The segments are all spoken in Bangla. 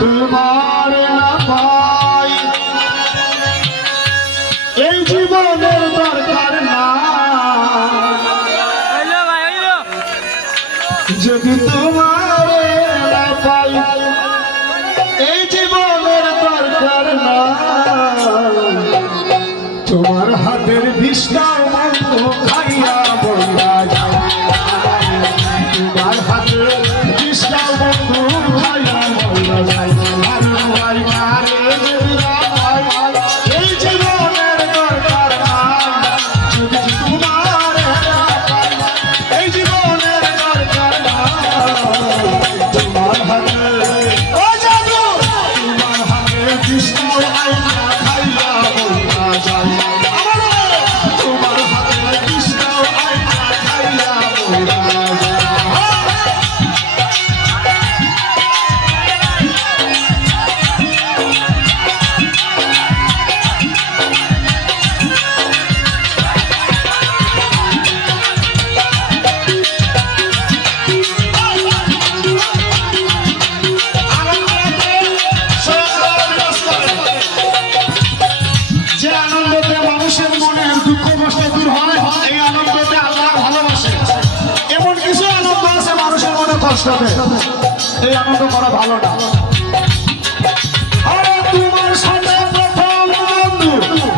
তোমার না পাই এই জীবনের দরকার না যদি তোমার না পাই এই জীবনের দরকার না তোমার হাতের বিষ্ণা খাইয়া বইয়া যায় তোমার হাতের বিষ্ণা বন্ধু খাইয়া বইয়া যায় এই জীবনের দরকার না যদি তোমার এই জীবনের দরকার না তোমার হাতে ও জাদু তোমার হাতে বিষ্ণা খাইয়া বইয়া যায় তোমার হাতে বিষ্ণা খাইয়া বইয়া যায় এই আনন্দ করা ভালো না আরে তোমার সাথে প্রথম বন্ধু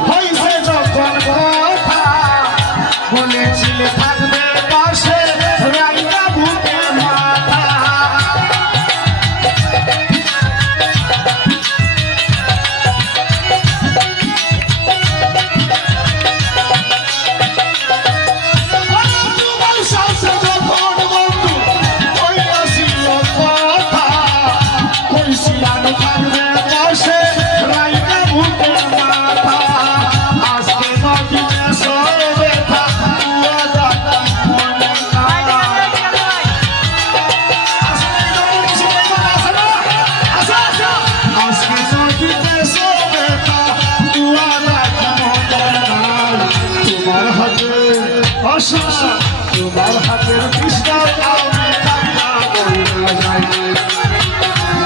হইছে যখন কথা বলেছিলে থাকবে পাশে রাইকা বুকে মাথা তোমার সাথে যখন বন্ধু থাকবে পাশে রাইকা বুকে মাথা আজকে নদীতে সবে থাকুয়া মনে আজকে নদীতে সবে থাকুয়া তোমার হাতে আশা তোমার হাতের কৃষ্ণ যায়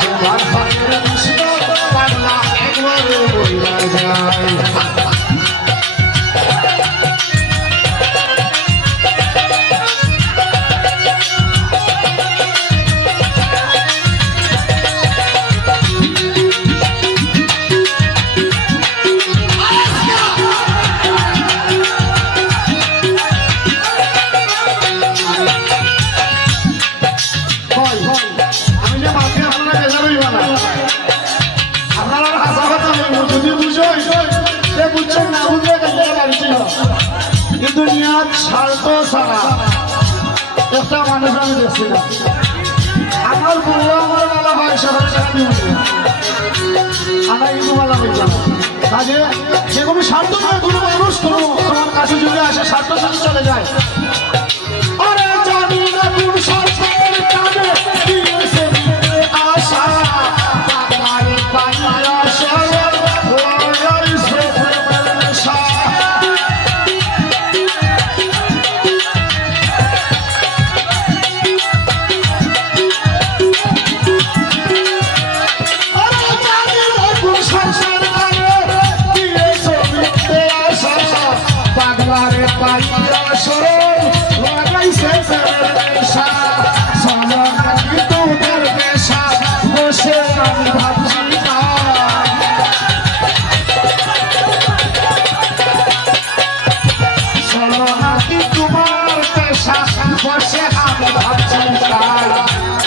তোমার হাতের কৃষ্ণ পাগলা একবারে বইয়া যায় দুনিয়ার স্বার্থ ছাড়া একটা মানুষ আমি দেখছি না আমার বউ আমার বেলা হয় সবার সাথে আমার কিন্তু বেলা হয়ে যাবে কাজে যে কোনো স্বার্থ নয় কোনো মানুষ তোমার কাছে যদি আসে স্বার্থ সাথে চলে যায় আরে জানি না কোন স্বার্থের কাজে দিয়েছে আশা আমার পাইয়া আশা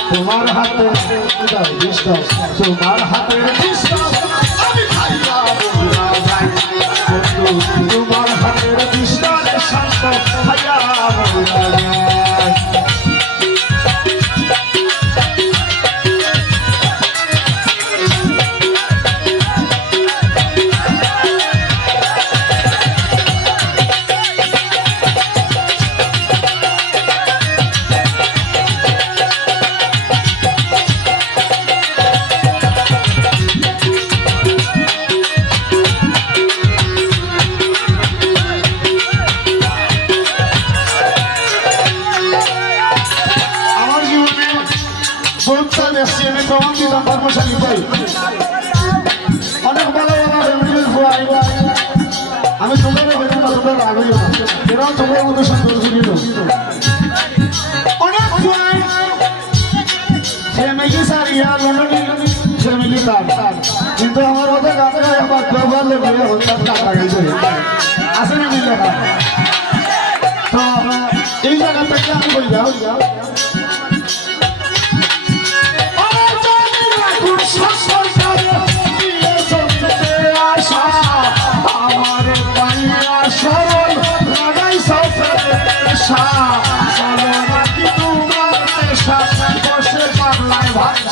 তোমার হাতে তোমার হাতের আমি খাইয়া বইয়া যাই তোমার হাতের বিষ্ণার শান্ত খাইয়া বইয়া যায় তাই এসছি আমি প্রমাণ দিলাম কর্মশালী পাই অনেক ভালো ভালো ফ্যামিলির ভুয়াই আমি তোমার হইলাম না তোমরা রাগ হইও না এরাও তোমার মতো সুন্দর করিল অনেক ভুয়াই ফ্যামিলি সারিয়া লন্ডনে ফ্যামিলি তার কিন্তু আমার ওদের গাতে গায়ে আমার ব্যবহার লেগে হতাম টাকা গেছে আসেনি মিলে তো এই জায়গা থেকে আমি বলি যাও সরল লাগাই সরল নাকি তোমার বসে পাগলায় ভাত